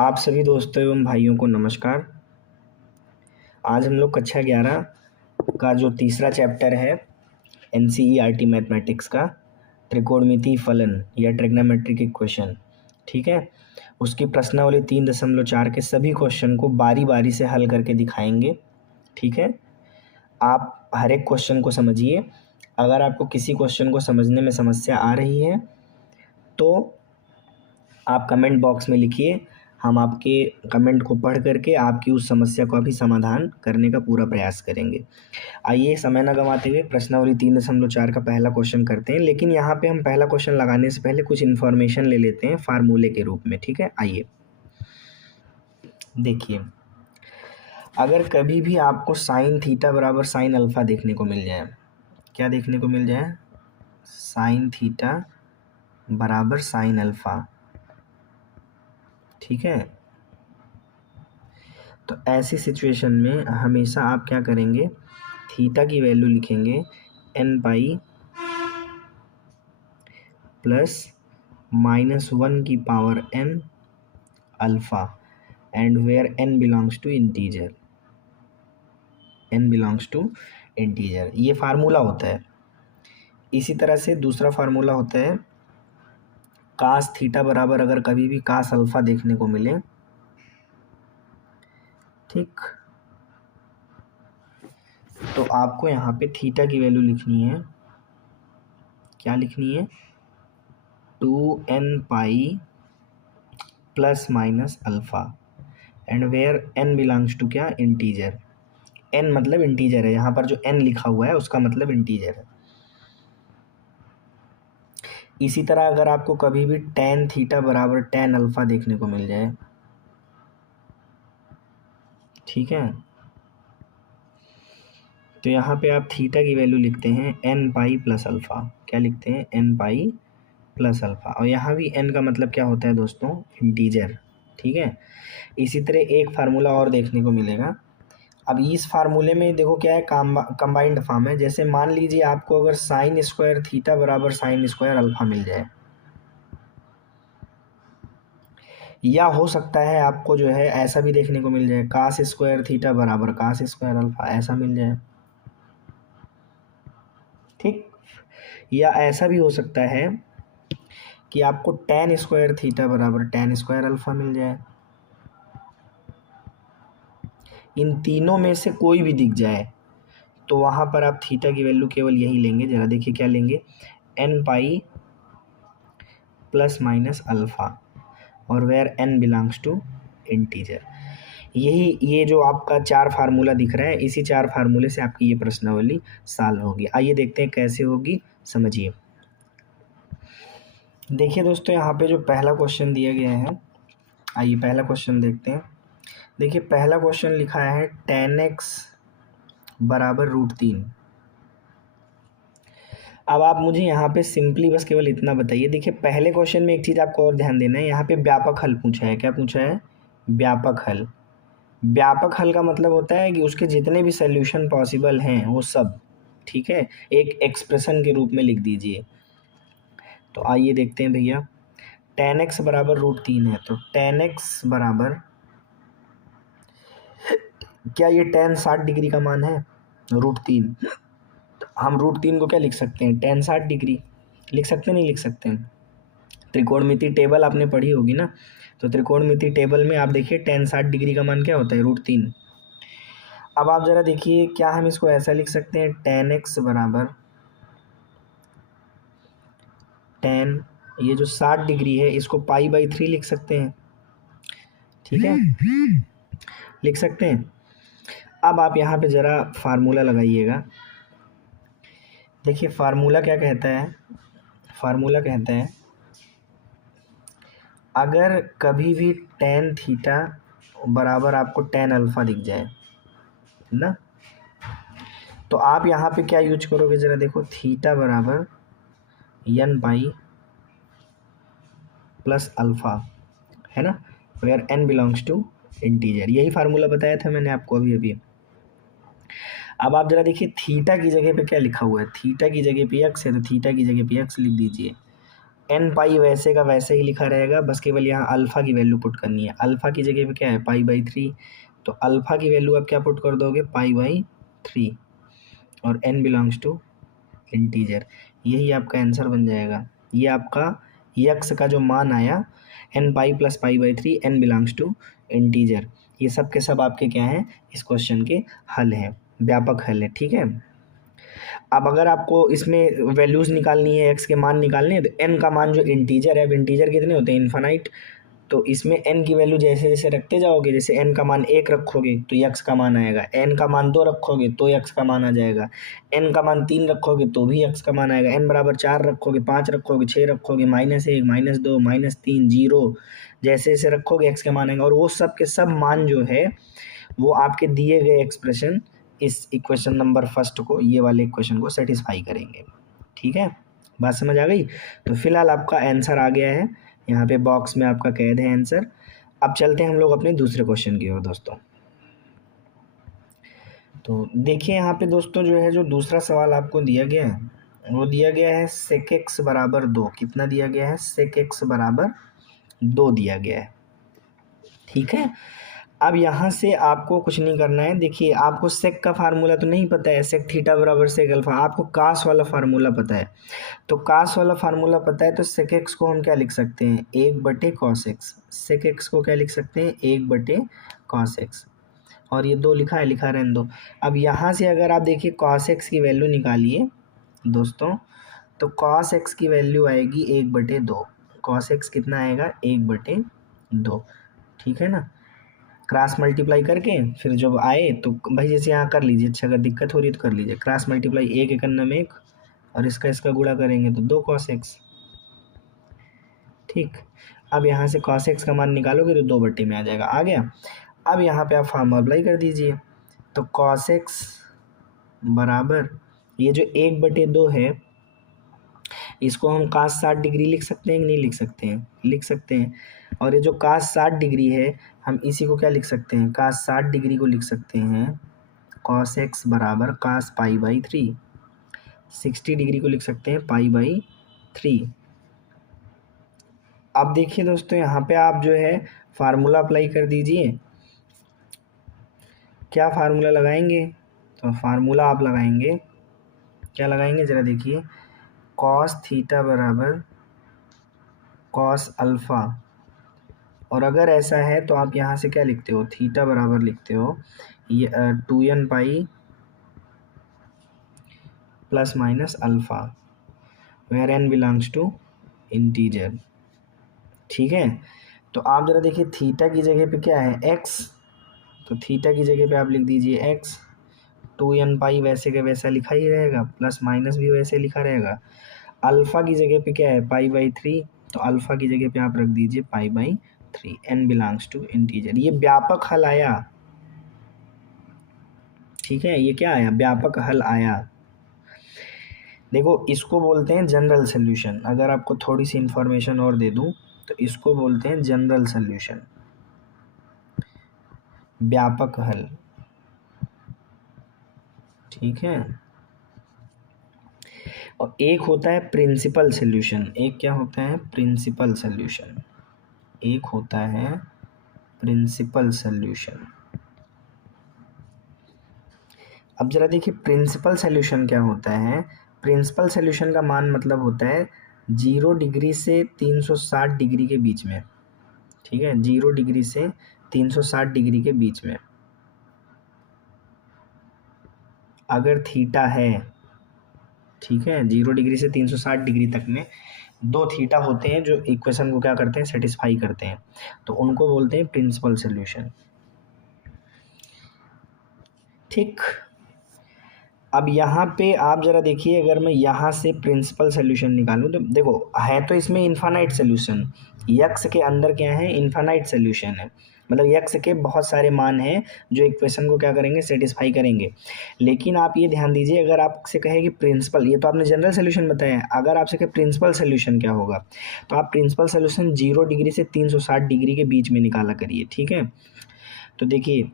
आप सभी दोस्तों एवं भाइयों को नमस्कार। आज हम लोग कक्षा 11 का जो तीसरा चैप्टर है NCERT मैथमेटिक्स का त्रिकोणमितीय फलन या ट्रिग्नोमेट्रिक इक्वेशन, ठीक है, उसकी प्रश्नावली 3.4 के सभी क्वेश्चन को बारी बारी से हल करके दिखाएंगे। ठीक है, आप हर एक क्वेश्चन को समझिए। अगर आपको किसी क्वेश्चन को समझने में समस्या आ रही है तो आप कमेंट बॉक्स में लिखिए, हम आपके कमेंट को पढ़ करके आपकी उस समस्या का भी समाधान करने का पूरा प्रयास करेंगे। आइए समय न गंवाते हुए प्रश्नावली 3.4 का पहला क्वेश्चन करते हैं। लेकिन यहाँ पे हम पहला क्वेश्चन लगाने से पहले कुछ इन्फॉर्मेशन ले लेते हैं फार्मूले के रूप में। ठीक है, आइए देखिए, अगर कभी भी आपको साइन थीटा बराबर साइन अल्फा देखने को मिल जाए, क्या देखने को मिल जाए? साइन थीटा बराबर साइन अल्फा, ठीक है, तो ऐसी सिचुएशन में हमेशा आप क्या करेंगे, थीटा की वैल्यू लिखेंगे n पाई प्लस -1 की power n alpha and where n belongs to integer, ये फार्मूला होता है। इसी तरह से दूसरा फार्मूला होता है कास थीटा बराबर, अगर कभी भी कास अल्फ़ा देखने को मिले, ठीक, तो आपको यहाँ पे थीटा की वैल्यू लिखनी है, क्या लिखनी है? 2n pi plus minus alpha and where n belongs to क्या? इंटीजर। n मतलब इंटीजर है, यहाँ पर जो n लिखा हुआ है उसका मतलब इंटीजर है। इसी तरह अगर आपको कभी भी tan थीटा बराबर tan अल्फ़ा देखने को मिल जाए, ठीक है, तो यहाँ पे आप थीटा की वैल्यू लिखते हैं n पाई प्लस अल्फ़ा। क्या लिखते हैं? n pi plus alpha. और यहाँ भी n का मतलब क्या होता है दोस्तों? इंटीजर। ठीक है, इसी तरह एक फार्मूला और देखने को मिलेगा। अब इस फार्मूले में देखो क्या है, कंबाइंड फॉर्म है। जैसे मान लीजिए आपको अगर साइन स्क्वायर थीटा बराबर साइन स्क्वायर अल्फ़ा मिल जाए, या हो सकता है आपको जो है ऐसा भी देखने को मिल जाए, कास स्क्वायर थीटा बराबर कास स्क्वायर अल्फ़ा, ऐसा मिल जाए, ठीक। या ऐसा भी हो सकता है कि आपको tan स्क्वायर थीटा बराबर tan स्क्वायर अल्फ़ा मिल जाए। इन तीनों में से कोई भी दिख जाए तो वहाँ पर आप थीटा की वैल्यू केवल यही लेंगे। ज़रा देखिए क्या लेंगे, n pi plus minus alpha और where n belongs to integer. ये जो आपका 4 फार्मूला दिख रहा है, इसी 4 फार्मूले से आपकी ये प्रश्नावली सॉल्व होगी। आइए देखते हैं कैसे होगी, समझिए। देखिए दोस्तों, यहाँ पे जो पहला क्वेश्चन दिया गया है, आइए पहला क्वेश्चन देखते हैं। देखिए पहला क्वेश्चन लिखा है tan x बराबर √3। अब आप मुझे यहाँ पे सिंपली बस केवल इतना बताइए। देखिए पहले क्वेश्चन में एक चीज़ आपको और ध्यान देना है, यहाँ पे व्यापक हल पूछा है। क्या पूछा है? व्यापक हल। व्यापक हल का मतलब होता है कि उसके जितने भी सॉल्यूशन पॉसिबल हैं वो सब, ठीक है, एक एक्सप्रेशन के रूप में लिख दीजिए। तो आइए देखते हैं भैया, tan x बराबर √3 है, तो tan x बराबर, क्या ये tan 60 डिग्री का मान है? √3, हम √3 को क्या लिख सकते हैं? tan 60 डिग्री लिख सकते, नहीं लिख सकते हैं? त्रिकोणमिति टेबल आपने पढ़ी होगी ना, तो त्रिकोणमिति टेबल में आप देखिए tan 60 डिग्री का मान क्या होता है? √3। अब आप ज़रा देखिए, क्या हम इसको ऐसा लिख सकते हैं, tan x बराबर tan, ये जो 60 डिग्री है इसको π/3 लिख सकते हैं, ठीक है, लिख सकते हैं। अब आप यहाँ पे ज़रा फार्मूला लगाइएगा। देखिए फार्मूला क्या कहता है, फार्मूला कहता है अगर कभी भी tan थीटा बराबर आपको tan अल्फ़ा दिख जाए ना, तो आप यहाँ पे क्या यूज करोगे, ज़रा देखो, थीटा बराबर n पाई प्लस अल्फ़ा, है ना, where n belongs to integer. यही फार्मूला बताया था मैंने आपको अभी अभी। अब आप ज़रा देखिए थीटा की जगह पे क्या लिखा हुआ है, थीटा की जगह पे x है तो थीटा की जगह पे x लिख दीजिए। एन पाई वैसे का वैसे ही लिखा रहेगा, बस केवल यहाँ अल्फ़ा की वैल्यू पुट करनी है। अल्फ़ा की जगह पे क्या है, पाई/3, तो अल्फ़ा की वैल्यू आप क्या पुट कर दोगे, पाई/3, और n बिलोंग्स टू इंटीजर। यही आपका आंसर बन जाएगा। ये आपका यक्स का जो मान आया n पाई प्लस पाई/3, n बिलोंग्स टू इंटीजर, ये सब के सब आपके क्या हैं, इस क्वेश्चन के हल हैं, व्यापक हल है। ठीक है। अब अगर आपको इसमें वैल्यूज़ निकालनी है, एक्स के मान निकालने हैं, तो एन का मान जो इंटीजर है, अब इंटीजर कितने होते हैं, इन्फानाइट, तो इसमें एन की वैल्यू जैसे जैसे रखते जाओगे, जैसे एन का मान 1 रखोगे तो यक्स का मान आएगा, एन का मान 2 रखोगे तो यक्स का मान आ जाएगा, एन का मान 3 रखोगे तो भी यक्स का मान आएगा, एन बराबर 4 रखोगे, 5 रखोगे, 6 रखोगे, -1, -2, -3, 0, जैसे जैसे रखोगे एक्स का मान आएगा। और वो सब के सब मान जो है वो आपके दिए गए एक्सप्रेशन, इस इक्वेशन नंबर फर्स्ट को, ये वाले इक्वेशन को सेटिस्फाई करेंगे। ठीक है, बात समझ आ गई। तो फिलहाल आपका आंसर आ गया है, यहाँ पे बॉक्स में आपका कैद है आंसर। अब चलते हैं हम लोग अपने दूसरे क्वेश्चन की ओर दोस्तों। तो देखिए यहाँ पे दोस्तों जो है, जो दूसरा सवाल आपको दिया गया है वो दिया गया है sec x बराबर 2। कितना दिया गया है, sec x बराबर 2 दिया गया है। ठीक है। अब यहाँ से आपको कुछ नहीं करना है। देखिए आपको सेक का फार्मूला तो नहीं पता है, सेक थीटा बराबर सेक अल्फा, आपको कास वाला फार्मूला पता है। तो कास वाला फार्मूला पता है तो सेक एक्स को हम क्या लिख सकते हैं, 1/cos x। सेक एक्स को क्या लिख सकते हैं, 1/cos x, और ये 2 लिखा है, लिखा रहने दो। अब यहाँ से अगर आप देखिए cos x की वैल्यू निकालिए दोस्तों, तो cos x की वैल्यू आएगी 1/2। cos x कितना आएगा, 1/2। ठीक है ना। क्रॉस मल्टीप्लाई करके फिर जब आए तो भाई जैसे यहाँ कर लीजिए, अच्छा अगर दिक्कत हो रही है तो कर लीजिए, क्रॉस मल्टीप्लाई 1 × 1 1, और इसका इसका गुणा करेंगे तो 2 cos x। ठीक। अब यहाँ से cos x का मान निकालोगे तो 2/, में आ जाएगा, आ गया। अब यहाँ पे आप फॉर्मूला अप्लाई कर दीजिए, तो cos x बराबर ये जो 1/2 है, इसको हम cos 60 डिग्री लिख सकते हैं कि नहीं लिख सकते हैं, लिख सकते हैं। और ये जो cos 60 डिग्री है, हम इसी को क्या लिख सकते हैं, cos 60 डिग्री को लिख सकते हैं cos x बराबर cos पाई/3। 60 डिग्री को लिख सकते हैं पाई/3। अब देखिए दोस्तों यहाँ पे आप जो है फार्मूला अप्लाई कर दीजिए। क्या फार्मूला लगाएंगे, तो फार्मूला आप लगाएंगे, क्या लगाएंगे ज़रा देखिए, cos थीटा बराबर cos अल्फ़ा, और अगर ऐसा है तो आप यहाँ से क्या लिखते हो, थीटा बराबर लिखते हो ये 2n pi plus minus alpha, where n belongs to integer. ठीक है। तो आप ज़रा देखिए थीटा की जगह पे क्या है, x, तो थीटा की जगह पे आप लिख दीजिए x, 2n पाई वैसे का वैसा लिखा ही रहेगा, प्लस माइनस भी वैसे लिखा रहेगा। अल्फ़ा की जगह पे क्या है, पाई/3, तो अल्फ़ा की जगह पे आप रख दीजिए पाई/3, n बिलोंग्स टू इंटीजर। ये व्यापक हल आया। ठीक है, ये क्या आया, व्यापक हल आया। देखो इसको बोलते हैं जनरल सोल्यूशन। अगर आपको थोड़ी सी इंफॉर्मेशन और दे दूं तो इसको बोलते हैं जनरल सोल्यूशन, व्यापक हल। ठीक है। और एक होता है प्रिंसिपल सोल्यूशन, एक क्या होता है, प्रिंसिपल सोल्यूशन, एक होता है प्रिंसिपल सोल्यूशन। अब जरा देखिए प्रिंसिपल सोल्यूशन क्या होता है। प्रिंसिपल सोल्यूशन का मान मतलब होता है 0 डिग्री से 360 डिग्री के बीच में। ठीक है, 0 डिग्री से 360 डिग्री के बीच में अगर थीटा है, ठीक है, 0 डिग्री से 360 डिग्री तक में 2 थीटा होते हैं जो इक्वेशन को क्या करते हैं, सेटिस्फाई करते हैं, तो उनको बोलते हैं प्रिंसिपल सोल्यूशन। ठीक। अब यहाँ पे आप ज़रा देखिए, अगर मैं यहाँ से प्रिंसिपल सोल्यूशन निकालूँ तो देखो है तो इसमें इन्फानाइट सोल्यूशन, यक्स के अंदर क्या है, इन्फानाइट सोल्यूशन है, मतलब यक्स के बहुत सारे मान हैं जो इक्वेशन को क्या करेंगे, सेटिस्फाई करेंगे। लेकिन आप ये ध्यान दीजिए, अगर आपसे कहे कि प्रिंसिपल, ये तो आपने जनरल सोल्यूशन बताया है, अगर आपसे कहे प्रिंसिपल सोल्यूशन क्या होगा, तो आप प्रिंसिपल सोल्यूशन 0 डिग्री से 360 डिग्री के बीच में निकाला करिए। ठीक है। तो देखिए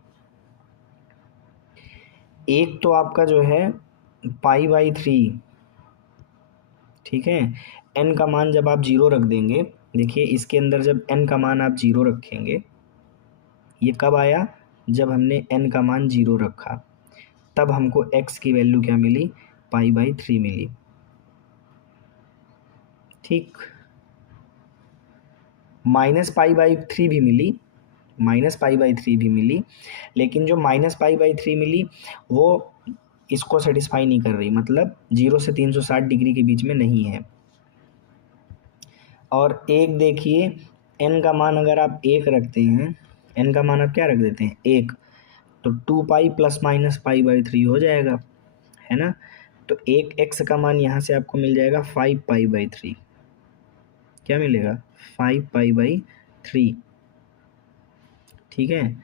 एक तो आपका जो है पाई/3, ठीक है, n का मान जब आप 0 रख देंगे, देखिए इसके अंदर जब n का मान आप 0 रखेंगे, ये कब आया, जब हमने n का मान 0 रखा, तब हमको x की वैल्यू क्या मिली, π/3 मिली। ठीक, -π/3 भी मिली, -π/3 भी मिली, लेकिन जो -π/3 मिली वो इसको सेटिस्फाई नहीं कर रही, मतलब 0 से 360 डिग्री के बीच में नहीं है। और एक देखिए, n का मान अगर आप 1 रखते हैं, n का मान आप क्या रख देते हैं, 1, तो 2π ± π/3 हो जाएगा, है ना। तो एक x का मान यहाँ से आपको मिल जाएगा 5π/3, क्या मिलेगा, 5π/3। ठीक है,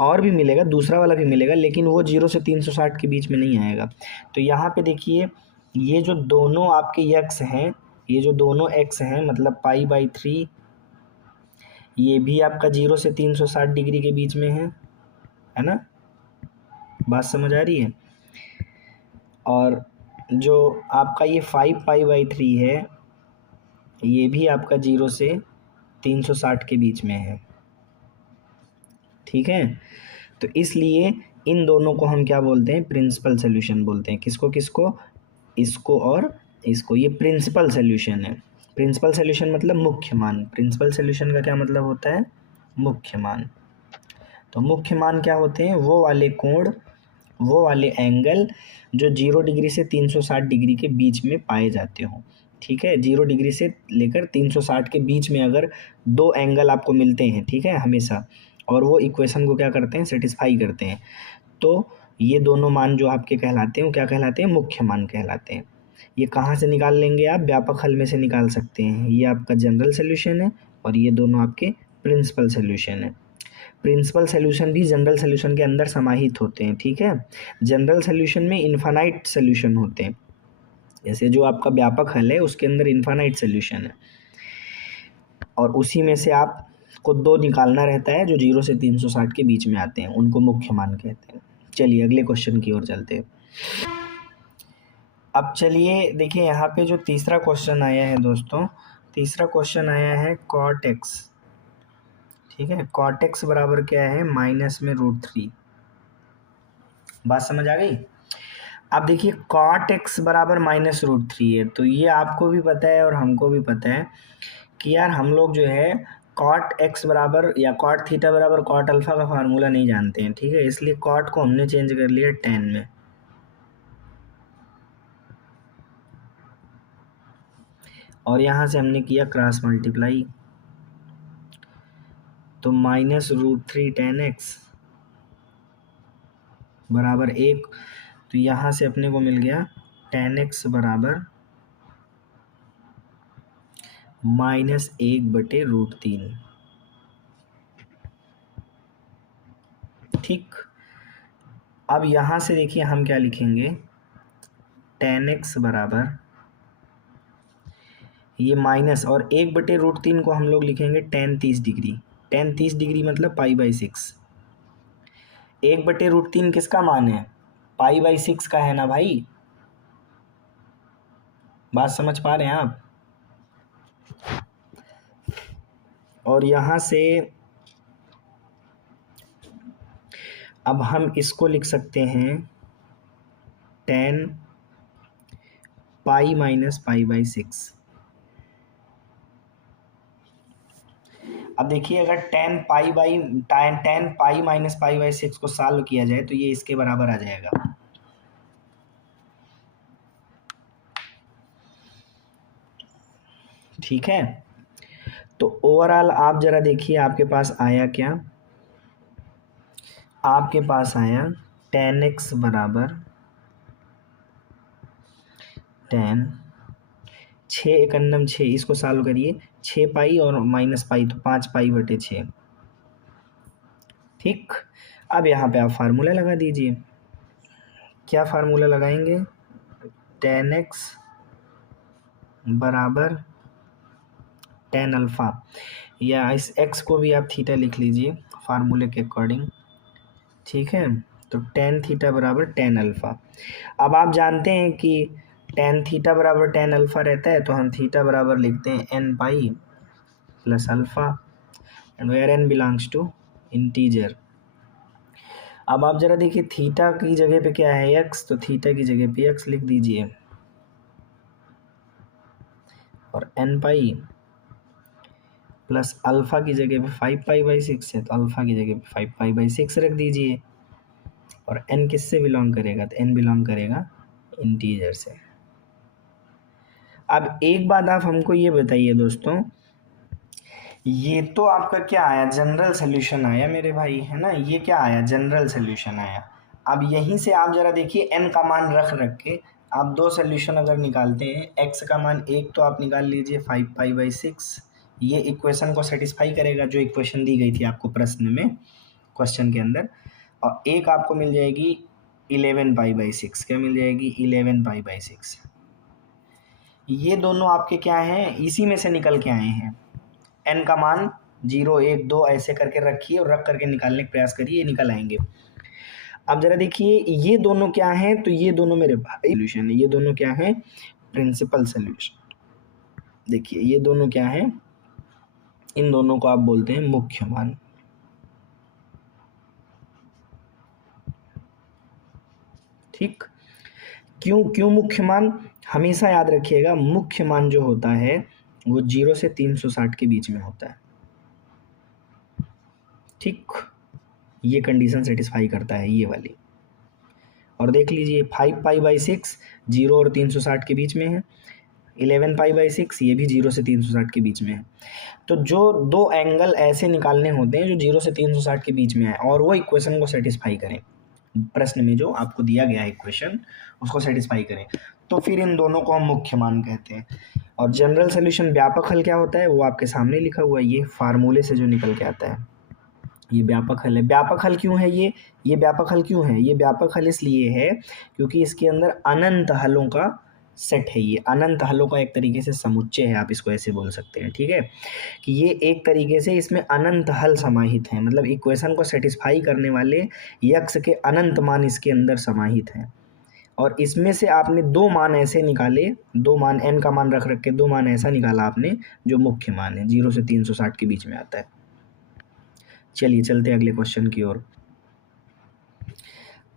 और भी मिलेगा, दूसरा वाला भी मिलेगा, लेकिन वो 0 से 360 के बीच में नहीं आएगा। तो यहाँ पे देखिए, ये जो दोनों आपके x हैं, ये जो दोनों x हैं, मतलब π/3, ये भी आपका 0 से 360 डिग्री के बीच में है ना, बात समझ आ रही है। और जो आपका ये 5π/3 है, ये भी आपका 0 से 360 के बीच में है। ठीक है, तो इसलिए इन दोनों को हम क्या बोलते हैं, प्रिंसिपल सॉल्यूशन बोलते हैं। किसको किसको, इसको और इसको, ये प्रिंसिपल सॉल्यूशन है। प्रिंसिपल सॉल्यूशन मतलब मुख्य मान, प्रिंसिपल सॉल्यूशन का क्या मतलब होता है, मुख्य मान। तो मुख्य मान क्या होते हैं, वो वाले कोण, वो वाले एंगल जो 0 डिग्री से 360 डिग्री के बीच में पाए जाते हों। ठीक है, 0 डिग्री से लेकर 360 के बीच में अगर दो एंगल आपको मिलते हैं, ठीक है, हमेशा, और वो इक्वेशन को क्या करते हैं, सेटिस्फाई करते हैं, तो ये दोनों मान जो आपके कहलाते हैं वो क्या कहलाते हैं, मुख्य मान कहलाते हैं। ये कहाँ से निकाल लेंगे आप, व्यापक हल में से निकाल सकते हैं। ये आपका जनरल सोल्यूशन है और ये दोनों आपके प्रिंसिपल सोल्यूशन है। प्रिंसिपल सोल्यूशन भी जनरल सोल्यूशन के अंदर समाहित होते हैं। ठीक है, जनरल सोल्यूशन में इन्फानाइट सोल्यूशन होते हैं, जैसे जो आपका व्यापक हल है उसके अंदर इन्फानाइट सोल्यूशन है, और उसी में से आपको दो निकालना रहता है जो 0 से 360 के बीच में आते हैं, उनको मुख्य मान कहते हैं। चलिए अगले क्वेश्चन की ओर चलते हैं। अब चलिए देखिए, यहाँ पे जो तीसरा क्वेश्चन आया है दोस्तों, तीसरा क्वेश्चन आया है cot x। ठीक है, cot x बराबर क्या है, -√3। बात समझ आ गई। अब देखिए cot x बराबर -√3 है, तो ये आपको भी पता है और हमको भी पता है कि यार हम लोग जो है cot x बराबर या cot थीटा बराबर cot अल्फा का फार्मूला नहीं जानते हैं। ठीक है, इसलिए cot को हमने चेंज कर लिया tan में, और यहाँ से हमने किया क्रॉस मल्टीप्लाई, तो -√3 tan x बराबर 1, तो यहाँ से अपने को मिल गया tan x बराबर -1/√3। ठीक, अब यहाँ से देखिए हम क्या लिखेंगे, tan x बराबर ये माइनस और 1/√3 को हम लोग लिखेंगे tan 30 डिग्री। tan 30 डिग्री मतलब π/6। 1/√3 किसका मान है, π/6 का है ना भाई, बात समझ पा रहे हैं आप। और यहाँ से अब हम इसको लिख सकते हैं tan π - π/6। अब देखिए अगर tan π - π/6 को सॉल्व किया जाए तो ये इसके बराबर आ जाएगा। ठीक है, तो ओवरऑल आप जरा देखिए आपके पास आया क्या, आपके पास आया tan x बराबर tan 6 एकन्नम 6, इसको सॉल्व करिए, 6π और -π तो 5π/6। ठीक, अब यहाँ पे आप फार्मूला लगा दीजिए। क्या फार्मूला लगाएंगे, tan x बराबर tan अल्फ़ा, या इस x को भी आप थीटा लिख लीजिए फार्मूले के अकॉर्डिंग। ठीक है, तो tan थीटा बराबर tan अल्फ़ा। अब आप जानते हैं कि टेन थीटा बराबर टेन अल्फा रहता है, तो हम थीटा बराबर लिखते हैं n pi plus alpha, and where n belongs to integer. अब आप जरा देखिए थीटा की जगह पे क्या है एक्स, तो थीटा की जगह पे एक्स लिख दीजिए, और एन पाई प्लस अल्फा की जगह पे 5 पाई/6 है, तो अल्फा की जगह पे 5 पाई/6 रख दीजिए। और एन किससे बिलोंग करेगा, तो एन बिलोंग करेगा इंटीजर से। अब एक बात आप हमको ये बताइए दोस्तों, ये तो आपका क्या आया, जनरल सोल्यूशन आया मेरे भाई, है ना, ये क्या आया, जनरल सोल्यूशन आया। अब यहीं से आप जरा देखिए एन का मान रख रख के आप दो सोल्यूशन अगर निकालते हैं, एक्स का मान एक तो आप निकाल लीजिए 5 पाई/6, ये इक्वेशन को सेटिस्फाई करेगा जो इक्वेशन दी गई थी आपको प्रश्न में, क्वेश्चन के अंदर। और एक आपको मिल जाएगी 11 पाई/6, क्या मिल जाएगी, 11 पाई/6। ये दोनों आपके क्या हैं, इसी में से निकल के आए हैं। एन का मान 0 1 2 ऐसे करके रखिए और रख करके निकालने का प्रयास करिए, ये निकल आएंगे। अब जरा देखिए ये दोनों क्या हैं, तो ये दोनों मेरे भाई सोल्यूशन है, ये दोनों क्या हैं, प्रिंसिपल सोल्यूशन। देखिए ये दोनों क्या हैं, इन दोनों को आप बोलते हैं मुख्य मान। ठीक, क्यों क्यों मुख्य मान, हमेशा याद रखिएगा मुख्य मान जो होता है वो 0 से 360 के बीच में होता है। ठीक, ये कंडीशन सेटिस्फाई करता है ये वाली। और देख लीजिए 5 पाई/6 0 और 360 के बीच में है, 11 पाई/6 ये भी 0 से 360 के बीच में है। तो जो दो एंगल ऐसे निकालने होते हैं जो 0 से 360 के बीच में है और वो इक्वेशन को सेटिस्फाई करें, प्रश्न में जो आपको दिया गया है इक्वेशन उसको सेटिस्फाई करें, तो फिर इन दोनों को हम मुख्य मान कहते हैं। और जनरल सोल्यूशन व्यापक हल क्या होता है वो आपके सामने लिखा हुआ है, ये फार्मूले से जो निकल के आता है, ये व्यापक हल है। व्यापक हल क्यों है ये व्यापक हल क्यों है, ये व्यापक हल इसलिए है क्योंकि इसके अंदर अनंत हलों का सेट है, ये अनंत हलों का एक तरीके से समुच्चय है, आप इसको ऐसे बोल सकते हैं। ठीक है, कि ये एक तरीके से इसमें अनंत हल समाहित हैं, मतलब इक्वेशन को सेटिस्फाई करने वाले यक्ष के अनंत मान इसके अंदर समाहित हैं। और इसमें से आपने दो मान ऐसे निकाले, दो मान एन का मान रख रख के दो मान ऐसा निकाला आपने जो मुख्य मान है, 0 से 360 के बीच में आता है। चलिए चलते हैं अगले क्वेश्चन की ओर।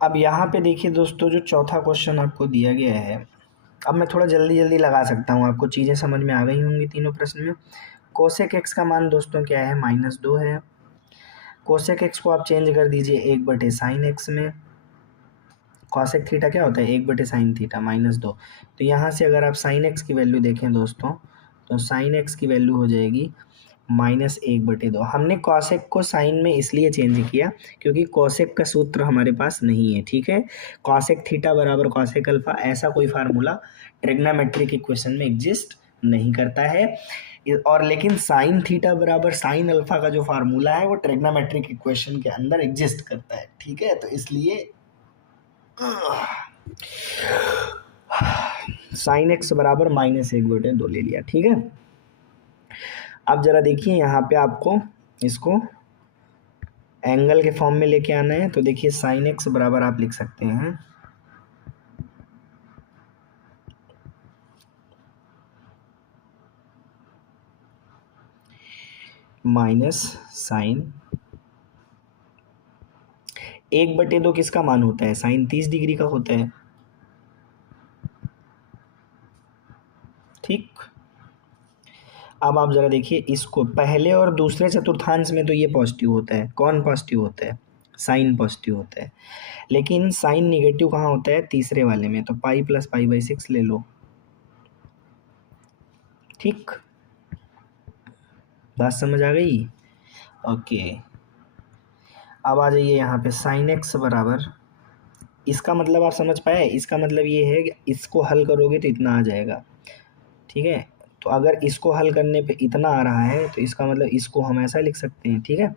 अब यहाँ पे देखिए दोस्तों, जो चौथा क्वेश्चन आपको दिया गया है, अब मैं थोड़ा जल्दी जल्दी लगा सकता हूँ, आपको चीज़ें समझ में आ गई होंगी तीनों प्रश्न में। कोसेक एक्स का मान दोस्तों क्या है, -2 है। कोसेक एक्स को आप चेंज कर दीजिए 1/sin एक्स में। कॉसेक थीटा क्या होता है, 1/sin थीटा -2। तो यहाँ से अगर आप साइन एक्स की वैल्यू देखें दोस्तों, तो साइन एक्स की वैल्यू हो जाएगी -1/2। हमने कॉसेक को साइन में इसलिए चेंज किया क्योंकि कॉसेक का सूत्र हमारे पास नहीं है। ठीक है, कॉसेक थीटा बराबर कॉसेक अल्फा ऐसा कोई फार्मूला ट्रिग्नोमेट्रिक इक्वेशन में एग्जिस्ट नहीं करता है। और लेकिन साइन थीटा बराबर साइन अल्फा का जो फार्मूला है वो ट्रिग्नोमेट्रिक इक्वेशन के अंदर एग्जिस्ट करता है। ठीक है, तो इसलिए साइन एक्स बराबर -1/2 ले लिया। ठीक है, अब जरा देखिए यहाँ पे आपको इसको एंगल के फॉर्म में लेके आना है, तो देखिए साइन एक्स बराबर आप लिख सकते हैं -sin 1/2 किसका मान होता है, साइन 30 डिग्री का होता है। ठीक, अब आप जरा देखिए इसको, पहले और दूसरे चतुर्थांश में तो ये पॉजिटिव होता है, कौन पॉजिटिव होता है, साइन पॉजिटिव होता है, लेकिन साइन निगेटिव कहाँ होता है, तीसरे वाले में, तो पाई + पाई/6 ले लो। ठीक, बात समझ आ गई। ओके, अब आ जाइए यहाँ पे साइन एक्स बराबर, इसका मतलब आप समझ पाए, इसका मतलब ये है कि इसको हल करोगे तो इतना आ जाएगा। ठीक है, तो अगर इसको हल करने पे इतना आ रहा है तो इसका मतलब इसको हम ऐसा लिख सकते हैं। ठीक है,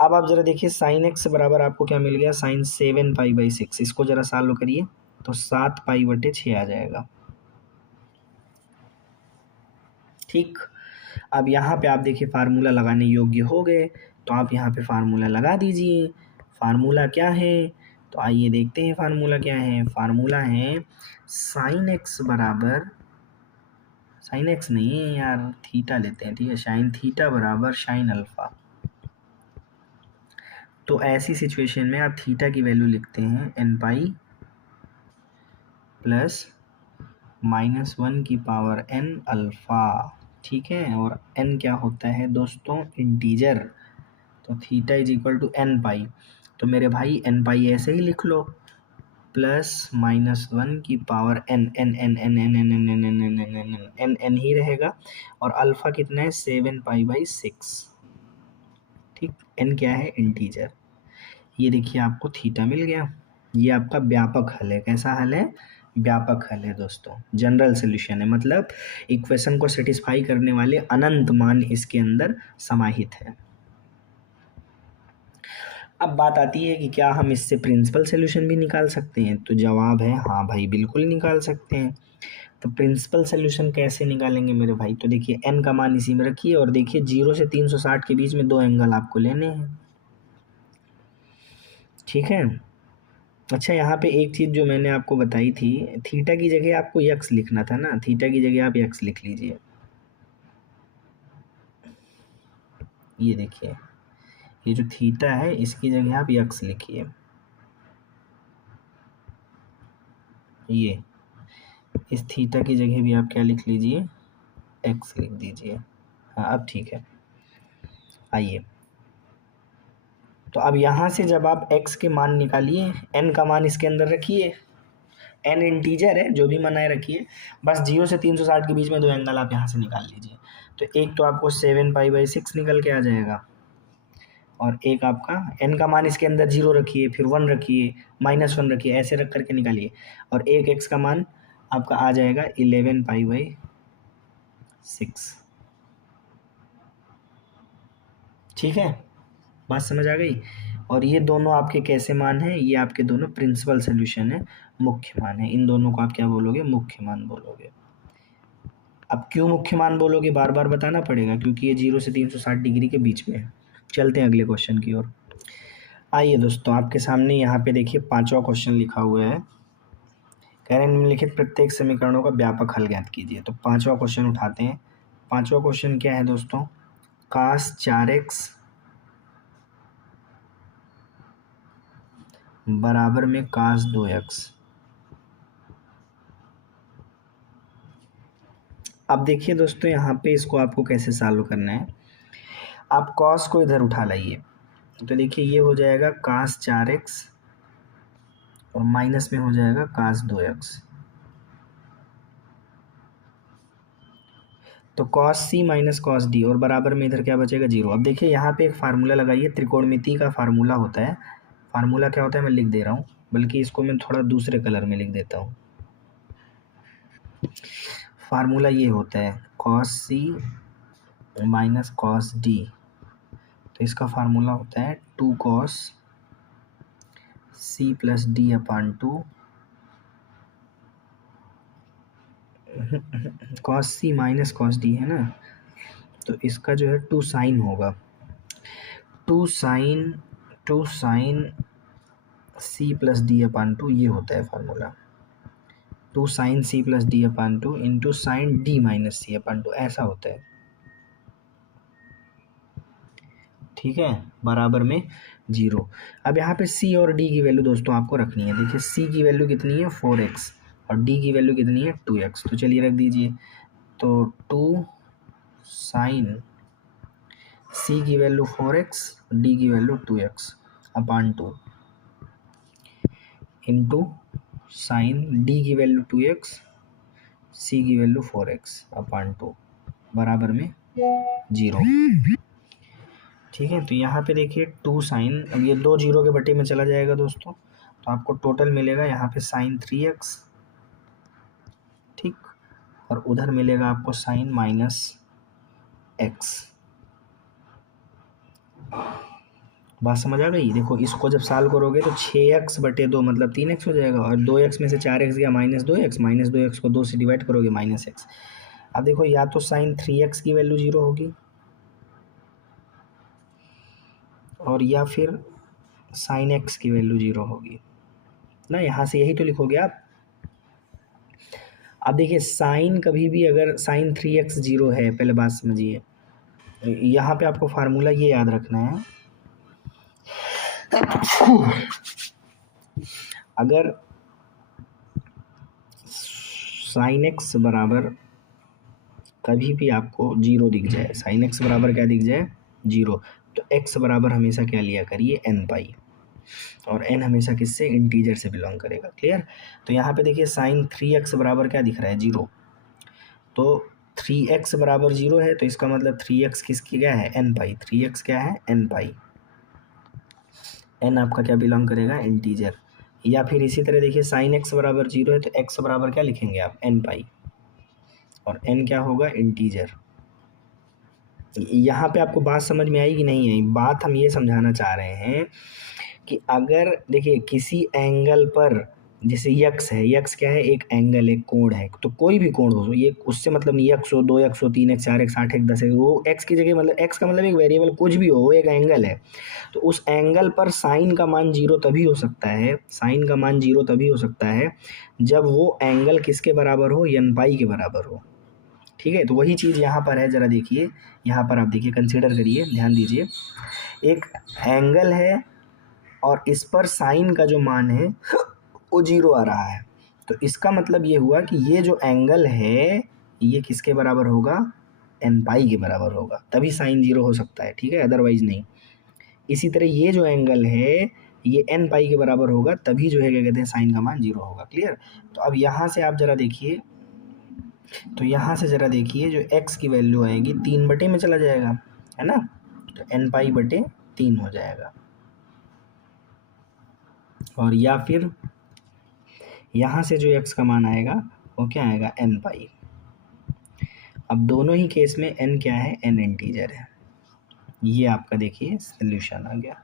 अब आप जरा देखिए साइन एक्स बराबर आपको क्या मिल गया, साइन 7 पाई/6। इसको जरा सॉल्व करिए तो 7 पाई/6 आ जाएगा। ठीक, अब यहाँ पे आप देखिए फार्मूला लगाने योग्य हो गए, तो आप यहाँ पे फार्मूला लगा दीजिए। फार्मूला क्या है, तो आइए देखते हैं फार्मूला क्या है। फार्मूला है साइन एक्स बराबर, साइन एक्स नहीं है यार, थीटा लेते हैं, ठीक है, साइन थीटा बराबर साइन अल्फा। तो ऐसी सिचुएशन में आप थीटा की वैल्यू लिखते हैं एन पाई प्लस -1 की पावर एन अल्फ़ा, ठीक है। और एन क्या होता है दोस्तों, इंटीजर। तो theta is equal to n pi, तो मेरे भाई एन पाई ऐसे ही लिख लो, प्लस -1 की power n n n n n n n n n n n n n n ही रहेगा। और अल्फ़ा कितना है 7π/6, ठीक। एन क्या है, इंटीजर। ये देखिए आपको थीटा मिल गया। ये आपका व्यापक हल है। कैसा हल है, व्यापक हल है दोस्तों, जनरल सोल्यूशन है, मतलब इक्वेशन को सेटिस्फाई करने वाले अनंत मान इसके अंदर समाहित है। अब बात आती है कि क्या हम इससे प्रिंसिपल सोल्यूशन भी निकाल सकते हैं, तो जवाब है हाँ भाई, बिल्कुल निकाल सकते हैं। तो प्रिंसिपल सोल्यूशन कैसे निकालेंगे मेरे भाई, तो देखिए एन का मान इसी में रखिए और देखिए 0 से 360 के बीच में दो एंगल आपको लेने हैं, ठीक है। अच्छा, यहाँ पे एक चीज़ जो मैंने आपको बताई थी, थीटा की जगह आपको यक्स लिखना था ना, थीटा की जगह आप यक्स लिख लीजिए। ये देखिए, ये जो थीटा है इसकी जगह आप यक्स लिखिए। ये इस थीटा की जगह भी आप क्या लिख लीजिए, एक्स लिख दीजिए। हाँ अब ठीक है। आइए, तो अब यहाँ से जब आप x के मान निकालिए, n का मान इसके अंदर रखिए, n इंटीजर है, जो भी मनाए रखिए, बस 0 से 360 के बीच में दो एंगल आप यहाँ से निकाल लीजिए। तो एक तो आपको 7π/6 निकल के आ जाएगा, और एक आपका n का मान इसके अंदर 0 रखिए, फिर 1 रखिए, -1 रखिए, ऐसे रख करके निकालिए, और एक x का मान आपका आ जाएगा 11π/6, ठीक है, बात समझ आ गई। और ये दोनों आपके कैसे मान हैं, ये आपके दोनों प्रिंसिपल सोल्यूशन है, मुख्य मान है। इन दोनों को आप क्या बोलोगे, मुख्य मान बोलोगे। अब क्यों मुख्य मान बोलोगे, बार बार बताना पड़ेगा, क्योंकि ये 0 से 360 डिग्री के बीच में है। चलते हैं अगले क्वेश्चन की ओर। आइए दोस्तों, आपके सामने यहाँ पे देखिए पांचवा क्वेश्चन लिखा हुआ है, कह रहे हैं निम्नलिखित प्रत्येक समीकरणों का व्यापक हल ज्ञात कीजिए। तो पांचवा क्वेश्चन उठाते हैं। पांचवा क्वेश्चन क्या है दोस्तों, cos 4x बराबर में cos 2x। अब देखिए दोस्तों, यहाँ पे इसको आपको कैसे सॉल्व करना है, आप cos को इधर उठा लाइए, तो देखिए ये हो जाएगा cos 4x और माइनस में हो जाएगा cos 2x। तो cos c minus cos d और बराबर में इधर क्या बचेगा, 0। अब देखिए यहाँ पे एक फार्मूला लगाइए, त्रिकोणमिति का फार्मूला होता है। फार्मूला क्या होता है मैं लिख दे रहा हूँ, बल्कि इसको मैं थोड़ा दूसरे कलर में लिख देता हूँ। फार्मूला ये होता है cos c minus cos d, तो इसका फार्मूला होता है 2 cos c plus d/2 cos c minus cos d है ना, तो इसका जो है 2 साइन होगा, 2 साइन c प्लस d/2, ये होता है formula. 2 sine c plus d/2 into sine d minus c/2, ऐसा होता है, ठीक है, बराबर में 0। अब यहाँ पे c और d की वैल्यू दोस्तों आपको रखनी है। देखिए c की वैल्यू कितनी है 4x और d की वैल्यू कितनी है 2x, तो चलिए रख दीजिए। तो 2 साइन c की वैल्यू 4x, d की value 2x/2 into sine d की वैल्यू 2x, c की वैल्यू 4x/2 बराबर में 0, ठीक है। तो यहाँ पे देखिए 2 साइन, अब ये 2 0 के बटे में चला जाएगा दोस्तों, तो आपको टोटल मिलेगा यहाँ पे साइन 3x, ठीक, और उधर मिलेगा आपको साइन माइनस x। बात समझ आ गई। देखो इसको जब सॉल्व करोगे तो 6x/2 मतलब 3x हो जाएगा, और 2x में से 4x गया -2x, -2x को 2 से डिवाइड करोगे -x। अब देखो या तो साइन 3x की वैल्यू 0 होगी, और या फिर साइन x की वैल्यू 0 होगी। ना, यहाँ से यही तो लिखोगे आप। अब देखिए साइन कभी भी अगर साइन 3x 0 है, पहले बात समझिए, यहाँ पे आपको फार्मूला ये याद रखना है, अगर साइन x बराबर कभी भी आपको 0 दिख जाए, साइन x बराबर क्या दिख जाए 0, तो x बराबर हमेशा क्या लिया करिए n पाई, और n हमेशा किससे, इंटीजर से बिलोंग करेगा। क्लियर। तो यहाँ पे देखिए साइन 3x बराबर क्या दिख रहा है 0, तो 3x बराबर 0 है, तो इसका मतलब 3x किसकी क्या है n पाई, 3x क्या है n पाई, n आपका क्या बिलोंग करेगा इंटीजर। या फिर इसी तरह देखिए साइन x बराबर 0 है, तो x बराबर क्या लिखेंगे आप n पाई, और n क्या होगा इंटीजर। यहाँ पे आपको बात समझ में आई कि नहीं आई? बात हम ये समझाना चाह रहे हैं कि अगर देखिए किसी एंगल पर, जैसे यक्स है, यक्स क्या है, एक एंगल, एक कोण है, तो कोई भी कोण हो, ये उससे मतलब नहीं यक्स हो, 2x हो, 3x 4x 8x 10x, वो x की जगह, मतलब x का मतलब एक वेरिएबल कुछ भी हो, वो एक एंगल है, तो उस एंगल पर साइन का मान 0 तभी हो सकता है, साइन का मान 0 तभी हो सकता है जब वो एंगल किसके बराबर हो, n पाई के बराबर हो। ठीक है, तो वही चीज़ यहाँ पर है, ज़रा देखिए, यहाँ पर आप देखिए, कंसीडर करिए, ध्यान दीजिए, एक एंगल है और इस पर साइन का जो मान है वो 0 आ रहा है, तो इसका मतलब ये हुआ कि ये जो एंगल है ये किसके बराबर होगा, n पाई के बराबर होगा, तभी साइन 0 हो सकता है। ठीक है, अदरवाइज नहीं। इसी तरह ये जो एंगल है ये n पाई के बराबर होगा, तभी जो है क्या कहते हैं साइन का मान 0 होगा। क्लियर। तो अब यहाँ से आप ज़रा देखिए, तो यहाँ से ज़रा देखिए, जो x की वैल्यू आएगी 3 में चला जाएगा, है ना, तो n पाई बटे 3 हो जाएगा, और या फिर यहाँ से जो x का मान आएगा वो क्या आएगा n पाई। अब दोनों ही केस में n क्या है, n इंटीजर है। ये आपका देखिए सोल्यूशन आ गया।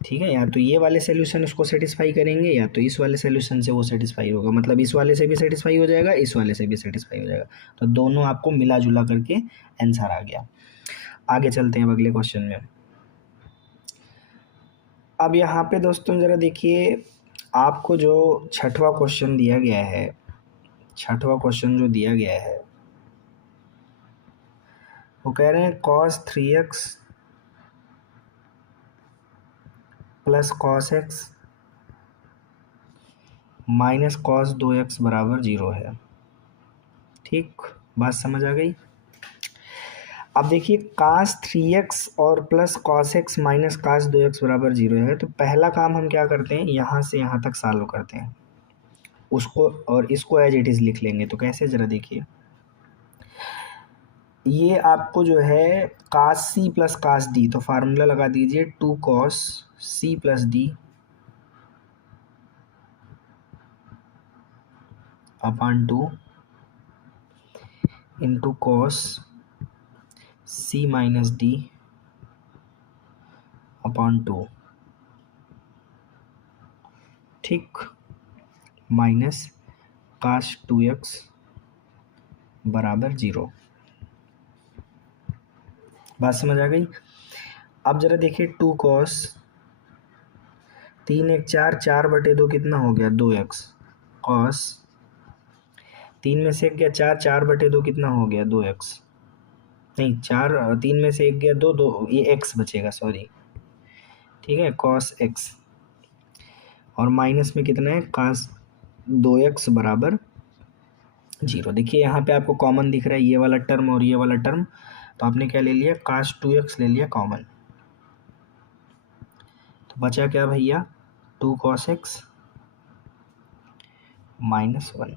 ठीक है, या तो ये वाले सोल्यूशन उसको सेटिस्फाई करेंगे, या तो इस वाले सोल्यूशन से वो सेटिस्फाई होगा, मतलब इस वाले से भी सेटिस्फाई हो जाएगा, इस वाले से भी सेटिस्फाई हो जाएगा, तो दोनों आपको मिला जुला करके आंसर आ गया। आगे चलते हैं अब अगले क्वेश्चन में। अब यहाँ पे दोस्तों ज़रा देखिए, आपको जो छठवां क्वेश्चन दिया गया है, छठवां क्वेश्चन जो दिया गया है वो कह रहे हैं cos 3x plus cos x minus cos 2x बराबर 0 है। ठीक, बात समझ आ गई। अब देखिए cos 3x और plus cos x minus cos 2x बराबर 0 है, तो पहला काम हम क्या करते हैं, यहाँ से यहाँ तक सॉल्व करते हैं उसको, और इसको एज इट इज़ लिख लेंगे। तो कैसे, ज़रा देखिए, ये आपको जो है cos c plus cos d, तो फार्मूला लगा दीजिए 2 cos c plus d upon 2 into cos c minus d upon 2, ठीक, माइनस cos 2x बराबर 0। बात समझ आ गई। अब ज़रा देखिए 2 cos 3 1 4, 4/2 कितना हो गया 2x, cos 3 में से 1 गया 4, 4/2 कितना हो गया 2x, नहीं 4, 3 में से 1 गया 2, 2 ये x बचेगा, सॉरी, ठीक है, cos x, और माइनस में कितना है cos 2x बराबर 0। देखिए यहाँ पे आपको कॉमन दिख रहा है ये वाला टर्म और ये वाला टर्म, तो आपने क्या ले लिया, cos 2x ले लिया कॉमन, तो बचा क्या भैया 2 cos x माइनस 1।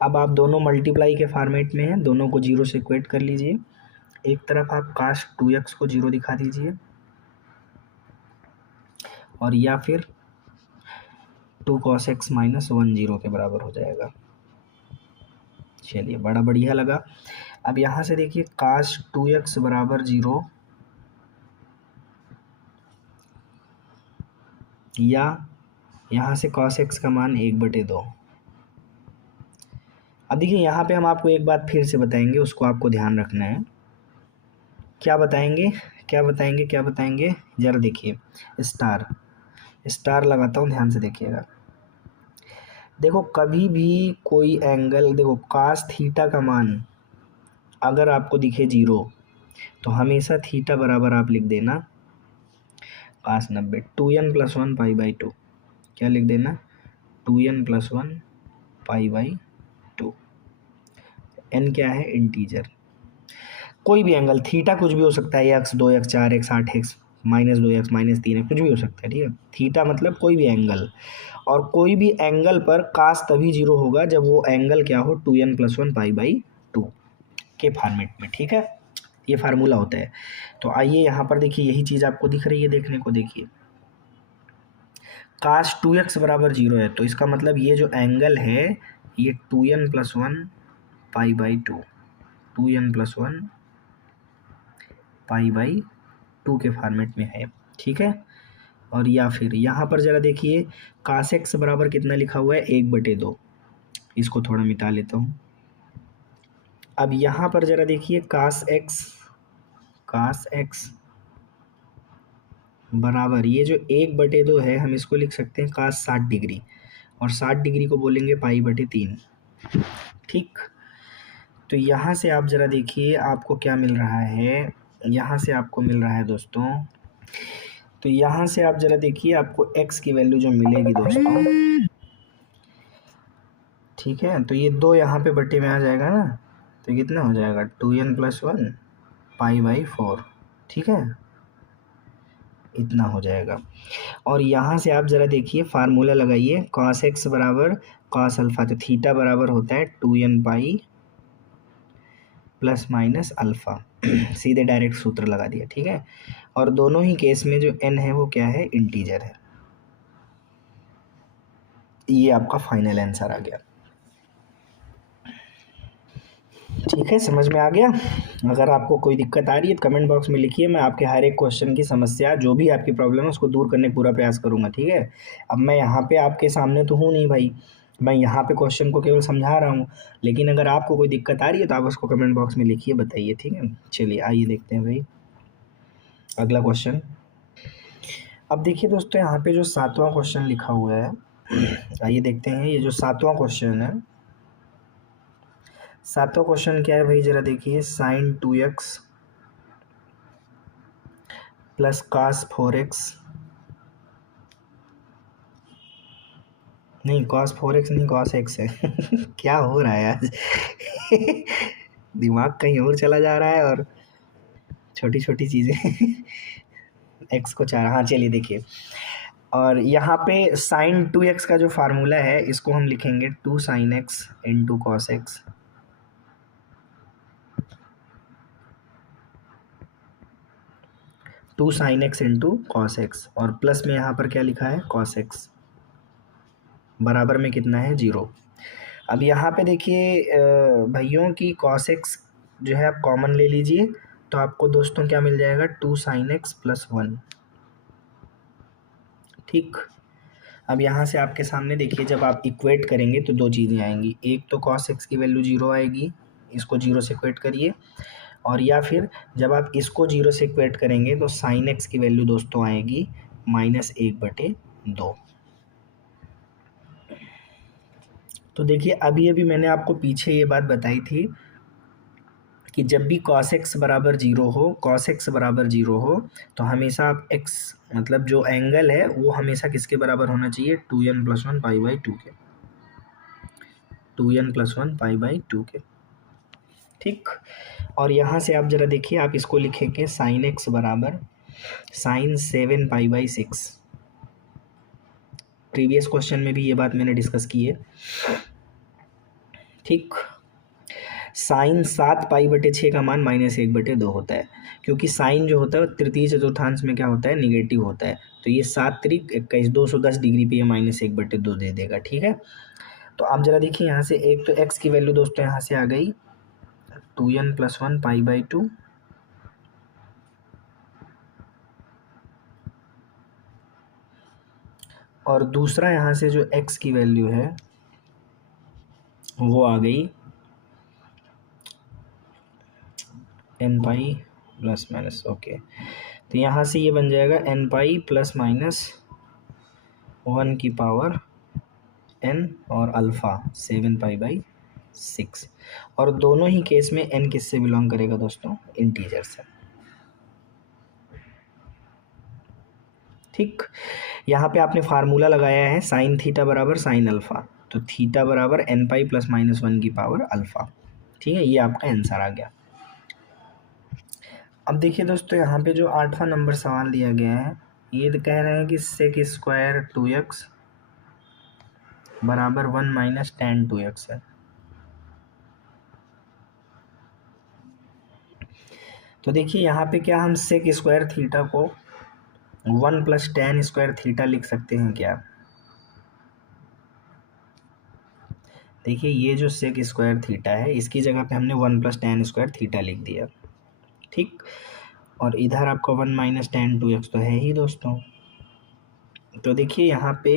अब आप दोनों मल्टीप्लाई के फॉर्मेट में हैं, दोनों को 0 से इक्वेट कर लीजिए। एक तरफ आप cos 2x को 0 दिखा दीजिए, और या फिर 2 cos x माइनस 1 0 के बराबर हो जाएगा। चलिए, बड़ा बढ़िया लगा। अब यहाँ से देखिए cos 2x बराबर 0, या यहाँ से cos x का मान 1/2। अब देखिए यहाँ पे हम आपको एक बात फिर से बताएंगे, उसको आपको ध्यान रखना है। क्या बताएंगे, क्या बताएंगे, क्या बताएंगे, ज़रा देखिए, स्टार स्टार लगाता हूँ, ध्यान से देखिएगा। देखो कभी भी कोई एंगल, देखो कास थीटा का मान अगर आपको दिखे 0 तो हमेशा थीटा बराबर आप लिख देना कास 90, 2n+1 π/2। क्या लिख देना? 2n+1 π/2। n क्या है? इंटीजर। कोई भी एंगल थीटा कुछ भी हो सकता है, x 2x 4x 8x -2x -3x कुछ भी हो सकता है, ठीक है। थीटा मतलब कोई भी एंगल, और कोई भी एंगल पर कास तभी 0 होगा जब वो एंगल क्या हो? 2n+1 π/2 के फॉर्मेट में, ठीक है। ये फार्मूला होता है। तो आइए यहाँ पर देखिए, यही चीज़ आपको दिख रही है, देखने को देखिए। काश 2x बराबर 0 है तो इसका मतलब ये जो एंगल है ये 2n+1 π/2, 2n+1 π/2 के फॉर्मेट में है, ठीक है। और या फिर यहाँ पर ज़रा देखिए, काश x बराबर कितना लिखा हुआ है? 1/2। इसको थोड़ा मिटा लेता हूँ। अब यहाँ पर ज़रा देखिए, काश x बराबर ये जो 1/2 है, हम इसको लिख सकते हैं काश 60 डिग्री, और 60 डिग्री को बोलेंगे π/3, ठीक। तो यहाँ से आप ज़रा देखिए आपको क्या मिल रहा है, यहाँ से आपको मिल रहा है दोस्तों, तो यहाँ से आप ज़रा देखिए आपको x की वैल्यू जो मिलेगी दोस्तों, ठीक है। तो ये 2 यहाँ पे बट्टे में आ जाएगा ना, तो कितना हो जाएगा? 2n+1 π/4, ठीक है, इतना हो जाएगा। और यहाँ से आप ज़रा देखिए फार्मूला लगाइए, cos x बराबर cos अल्फ़ा, तो थीटा बराबर होता है 2n pi plus minus alpha. सीधे डायरेक्ट सूत्र लगा दिया, ठीक है। और दोनों ही केस में जो n है वो क्या है? इंटीजर है। ये आपका फाइनल आंसर आ गया, ठीक है। समझ में आ गया? अगर आपको कोई दिक्कत आ रही है तो कमेंट बॉक्स में लिखिए, मैं आपके हर एक क्वेश्चन की समस्या, जो भी आपकी प्रॉब्लम है उसको दूर करने का पूरा प्रयास करूंगा, ठीक है। अब मैं यहाँ पे आपके सामने तो हूँ नहीं भाई, मैं यहाँ पे क्वेश्चन को केवल समझा रहा हूँ, लेकिन अगर आपको कोई दिक्कत आ रही है तो आप उसको कमेंट बॉक्स में लिखिए, बताइए, ठीक है। चलिए आइए देखते हैं भाई अगला क्वेश्चन। अब देखिए दोस्तों, यहाँ पे जो 7वां क्वेश्चन लिखा हुआ है, आइए देखते हैं। ये जो 7वां क्वेश्चन है, 7वां क्वेश्चन क्या है भाई? जरा देखिए, sin 2x plus cos 4x, नहीं cos 4x नहीं, cos x है। क्या हो रहा है आज? दिमाग कहीं और चला जा रहा है, और छोटी छोटी चीज़ें। x को 4, हाँ चलिए देखिए। और यहाँ पे sin 2x का जो फार्मूला है इसको हम लिखेंगे 2 sin x into cos x, 2 sin x into cos x, और प्लस में यहाँ पर क्या लिखा है? cos x, बराबर में कितना है? 0। अब यहाँ पे देखिए भाइयों की cos x जो है आप कॉमन ले लीजिए, तो आपको दोस्तों क्या मिल जाएगा? 2 sin x प्लस 1, ठीक। अब यहाँ से आपके सामने देखिए, जब आप इक्वेट करेंगे तो दो चीज़ें आएंगी, एक तो cos x की वैल्यू 0 आएगी, इसको 0 से इक्वेट करिए, और या फिर जब आप इसको 0 से इक्वेट करेंगे तो sin x की वैल्यू दोस्तों आएगी -1/2। तो देखिए अभी अभी मैंने आपको पीछे ये बात बताई थी कि जब भी cos x बराबर 0 हो, cos x बराबर 0 हो, तो हमेशा आप x मतलब जो एंगल है वो हमेशा किसके बराबर होना चाहिए? 2n+1 π/2 के, 2n+1 π/2 के, ठीक। और यहाँ से आप ज़रा देखिए, आप इसको लिखेंगे sin x बराबर sin 7 π/6। प्रीवियस क्वेश्चन में भी ये बात मैंने डिस्कस की है, ठीक। साइन 7 π/6 का मान -1/2 होता है, क्योंकि साइन जो होता है तृतीय चतुर्थांश में क्या होता है? निगेटिव होता है। तो ये 7 त्रिक 21, 210 डिग्री पे ये -1/2 दे देगा, ठीक है। तो आप जरा देखिए यहाँ से, एक तो x की वैल्यू दोस्तों यहाँ से आ गई 2n+1 π/2, और दूसरा यहाँ से जो x की वैल्यू है वो आ गई n pi plus minus, okay. तो यहाँ से ये बन जाएगा n पाई प्लस माइनस 1 की पावर n और अल्फ़ा 7 पाई/6। और दोनों ही केस में n किससे बिलोंग करेगा दोस्तों? इंटीजर से। ठीक, यहाँ पे आपने फार्मूला लगाया है साइन थीटा बराबर साइन अल्फ़ा, तो थीटा बराबर n पाई प्लस माइनस 1 की पावर अल्फ़ा। ठीक है, ये आपका आंसर आ गया। अब देखिए दोस्तों, यहाँ पे जो 8वां नंबर सवाल दिया गया है, ये तो कह रहे हैं कि सेक स्क्वायर 2x बराबर 1 माइनस टेन 2x है। तो देखिए यहाँ पे क्या हम सेक स्क्वायर थीटा को 1 प्लस टेन स्क्वायर थीटा लिख सकते हैं क्या? देखिए ये जो सेक स्क्वायर थीटा है, इसकी जगह पे हमने 1 प्लस टेन स्क्वायर थीटा लिख दिया। ठीक, और इधर आपका 1 माइनस टेन 2x तो है ही दोस्तों। तो देखिए यहाँ पे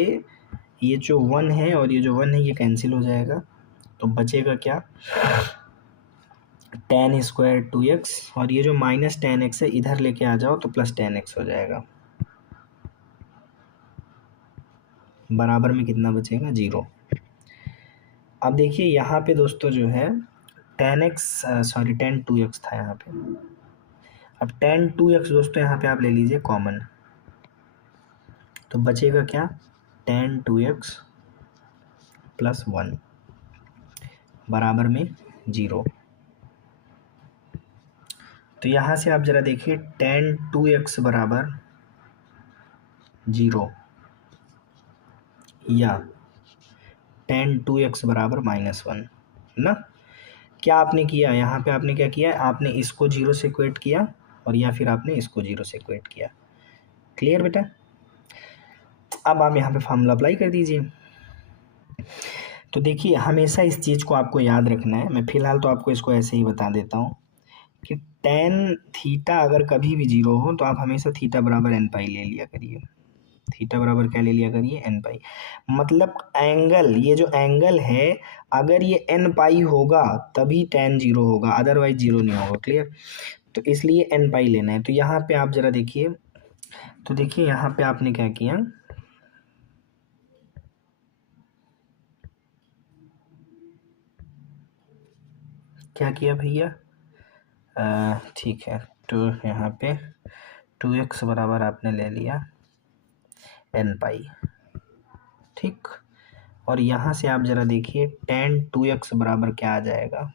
ये जो 1 है और ये जो 1 है, ये कैंसिल हो जाएगा, तो बचेगा क्या? टेन स्क्वायर 2x, और ये जो माइनस टेन एक्स है इधर लेके आ जाओ तो प्लस टेन एक्स हो जाएगा। बराबर में कितना बचेगा? 0। अब देखिए यहाँ पे दोस्तों जो है ten x, sorry ten 2x था यहाँ पे। अब टेन 2x दोस्तों यहाँ पे आप ले लीजिए कॉमन, तो बचेगा क्या? टेन 2x प्लस 1 बराबर में 0। तो यहाँ से आप ज़रा देखिए, टेन 2x बराबर 0 या टेन 2x बराबर -1 ना। क्या आपने किया यहाँ पे? आपने क्या किया? आपने इसको 0 से इक्वेट किया और या फिर आपने इसको 0 से इक्वेट किया। क्लियर बेटा? अब आप यहाँ पे फार्मूला अप्लाई कर दीजिए। तो देखिए हमेशा इस चीज़ को आपको याद रखना है। मैं फ़िलहाल तो आपको इसको ऐसे ही बता देता हूँ कि टेन थीटा अगर कभी भी 0 हो तो आप हमेशा थीटा बराबर n पाई ले लिया करिए। थीटा बराबर क्या ले लिया करिए? n पाई। मतलब एंगल, ये जो एंगल है, अगर ये n पाई होगा तभी tan 0 होगा, अदरवाइज 0 नहीं होगा। क्लियर? तो इसलिए n पाई लेना है। तो यहाँ पे आप ज़रा देखिए, तो देखिए यहाँ पे आपने क्या किया, क्या किया भैया? ठीक है, तो यहाँ पे 2x बराबर आपने ले लिया n पाई। ठीक, और यहाँ से आप ज़रा देखिए टेन 2x बराबर क्या आ जाएगा?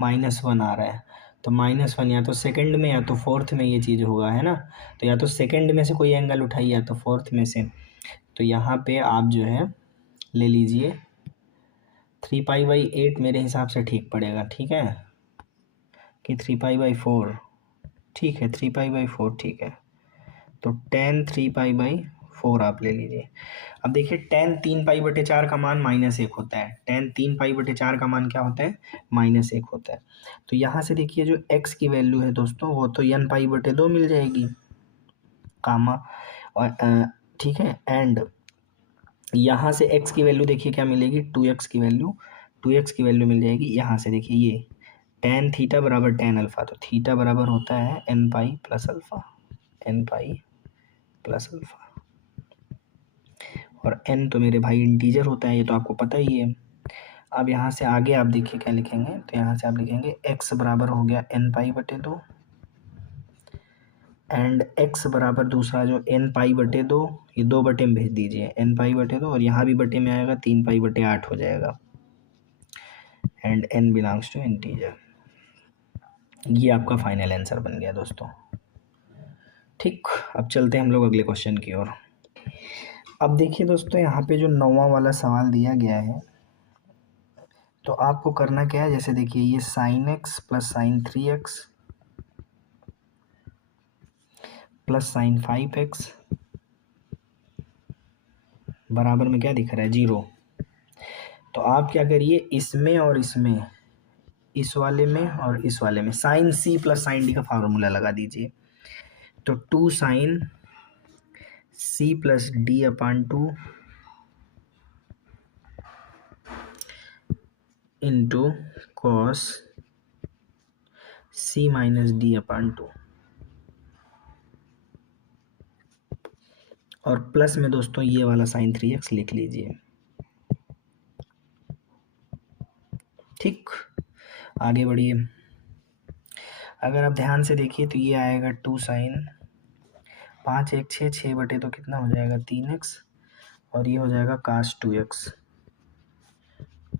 -1 आ रहा है, तो -1 या तो सेकंड में या तो फोर्थ में ये चीज़ होगा, है ना। तो या तो सेकंड में से कोई एंगल उठाइए या तो फोर्थ में से। तो यहाँ पे आप जो है ले लीजिए 3 पाई/8 मेरे हिसाब से ठीक पड़ेगा। ठीक है कि 3 पाई/4? ठीक है, 3 पाई/4 ठीक है। तो टेन 3 पाई/4 आप ले लीजिए। अब देखिए टेन 3 पाई/4 का मान -1 होता है। टेन 3 पाई/4 का मान क्या होता है? -1 होता है। तो यहाँ से देखिए जो x की वैल्यू है दोस्तों, वो तो n पाई/2 मिल जाएगी, कामा, और ठीक है, एंड यहाँ से x की वैल्यू देखिए क्या मिलेगी? 2x की वैल्यू, 2x की वैल्यू मिल जाएगी। यहाँ से देखिए ये टेन थीटा बराबर टेन अल्फ़ा, तो थीटा बराबर होता है n pi plus alpha, n pi plus alpha. और n तो मेरे भाई इंटीजर होता है, ये तो आपको पता ही है। अब यहाँ से आगे आप देखिए क्या लिखेंगे, तो यहाँ से आप लिखेंगे x बराबर हो गया n पाई/2, एंड x बराबर दूसरा जो n पाई/2, ये 2 बटे में भेज दीजिए, n पाई/2, और यहाँ भी बटे में आएगा 3 पाई/8 हो जाएगा, and n belongs to integer. ये आपका फाइनल आंसर बन गया दोस्तों। ठीक, अब चलते हैं हम लोग अगले क्वेश्चन की ओर। अब देखिए दोस्तों, यहाँ पे जो 9वां वाला सवाल दिया गया है, तो आपको करना क्या है? जैसे देखिए ये sine x plus sine 3x plus sine 5x बराबर में क्या दिख रहा है? 0। तो आप क्या करिए, इसमें और इसमें, इस वाले में और इस वाले में sine c plus sine d का फार्मूला लगा दीजिए। तो 2 sine c plus d/2 into cos c minus d/2। और प्लस में दोस्तों ये वाला साइन 3x लिख लीजिए। ठीक, आगे बढ़िए। अगर आप ध्यान से देखिए तो ये आएगा 2 साइन 5 1 6 6 बटे तो कितना हो जाएगा 3x, और ये हो जाएगा cos 2x,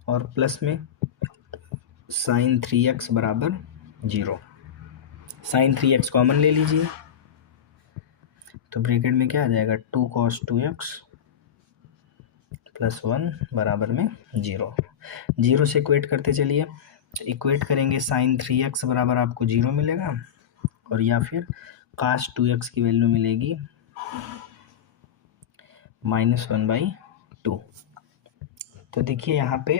और प्लस में साइन 3x बराबर 0। साइन 3x कॉमन ले लीजिए तो ब्रैकेट में क्या आ जाएगा 2 cos 2x प्लस 1 बराबर में 0। 0 से इक्वेट करते चलिए, इक्वेट करेंगे साइन 3x बराबर आपको 0 मिलेगा, और या फिर cos 2x की वैल्यू मिलेगी -1/2। तो देखिए यहाँ पे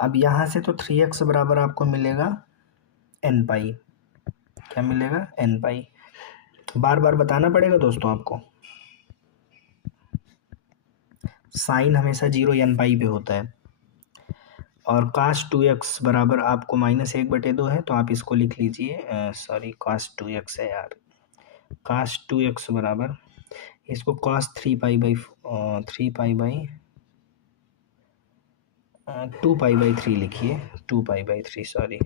अब यहाँ से तो 3x बराबर आपको मिलेगा n पाई। क्या मिलेगा n पाई। बार बार बताना पड़ेगा दोस्तों आपको, साइन हमेशा 0 n पाई पे होता है, और cos 2x बराबर आपको -1/2 है, तो आप इसको लिख लीजिए, सॉरी cos 2x है यार, cos 2x बराबर इसको cos 2 पाई बाई 3 लिखिए, 2 पाई बाई 3 सॉरी,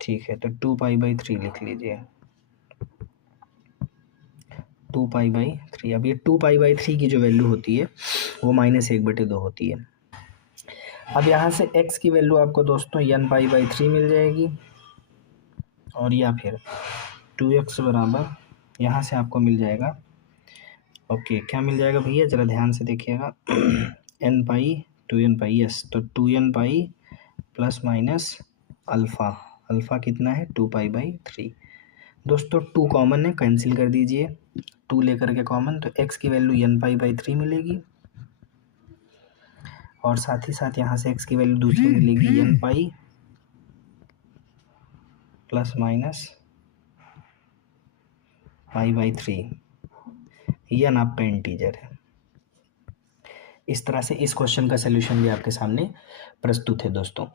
ठीक है, तो 2 पाई बाई 3 लिख लीजिए, 2 पाई बाई 3। अब ये 2 पाई बाई 3 की जो वैल्यू होती है वो -1/2 होती है। अब यहाँ से x की वैल्यू आपको दोस्तों n पाई बाई 3 मिल जाएगी, और या फिर 2x बराबर यहाँ से आपको मिल जाएगा, ओके क्या मिल जाएगा भैया ज़रा ध्यान से देखिएगा, n पाई 2n पाई, यस, तो 2n pi plus minus alpha, alpha कितना है 2 पाई बाई 3। दोस्तों 2 कॉमन है, कैंसिल कर दीजिए, 2 लेकर के कॉमन, तो x की वैल्यू n पाई बाई 3 मिलेगी, और साथ ही साथ यहाँ से x की वैल्यू दूसरी मिलेगी n pi plus minus pi by 3, n आपका इंटीजर है। इस तरह से इस क्वेश्चन का सलूशन भी आपके सामने प्रस्तुत है दोस्तों।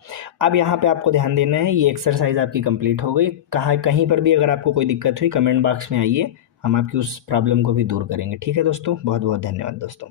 अब यहाँ पे आपको ध्यान देना है, ये एक्सरसाइज आपकी कंप्लीट हो गई। कहीं पर भी अगर आपको कोई दिक्कत हुई कमेंट बॉक्स में आइए, हम आपकी उस प्रॉब्लम को भी दूर करेंगे। ठीक है दोस्तों, बहुत बहुत धन्यवाद दोस्तों।